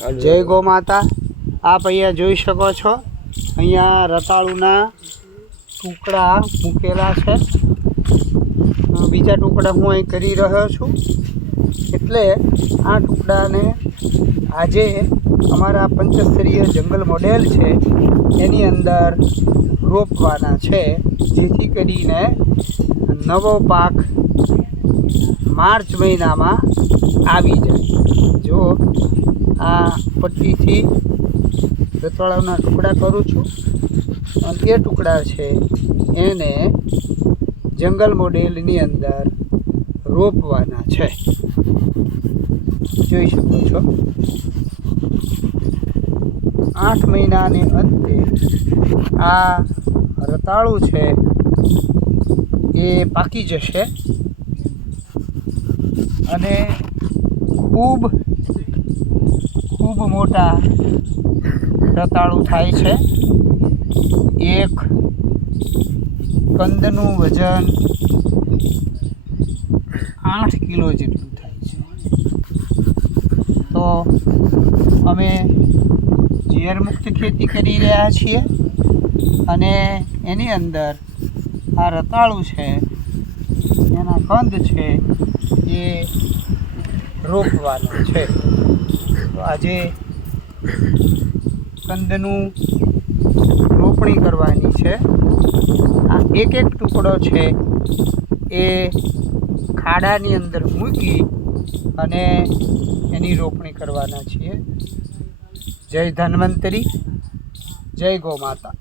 જય ગો માતા। આપ અહીંયા જોઈ શકો છો, અહીંયા રતાળુના ટુકડા મૂકેલા છે। બીજા ટુકડા હું અહીં કરી રહ્યો છું। એટલે આ ટુકડાને આજે અમારા પંચસ્તરીય જંગલ મોડેલ છે એની અંદર રોપવાના છે, જેથી કરીને નવો પાક માર્ચ મહિનામાં આવી જાય। જો આ પટ્ટીથી રતાળાના ટુકડા કરું છું અને એ ટુકડા છે એને જંગલ મોડેલની અંદર રોપવાના છે। જોઈ શકો છો, 8 મહિનાને અંતે આ રતાળું છે એ પાકી જશે અને ખૂબ મોટા રતાળું થાય છે। એક કંદનું વજન 8 કિલો જેટલું થાય છે। તો અમે ઝેર મુક્ત ખેતી કરી રહ્યા છીએ અને એની અંદર આ રતાળું છે એના કંદ છે એ રોપવાનું છે। તો આજે કંદનું રોપણી કરવાની છે। આ એક ટુકડો છે એ ખાડાની અંદર મૂકી અને એની રોપણી કરવાના છીએ। જય ધન્વંતરી, જય ગો માતા।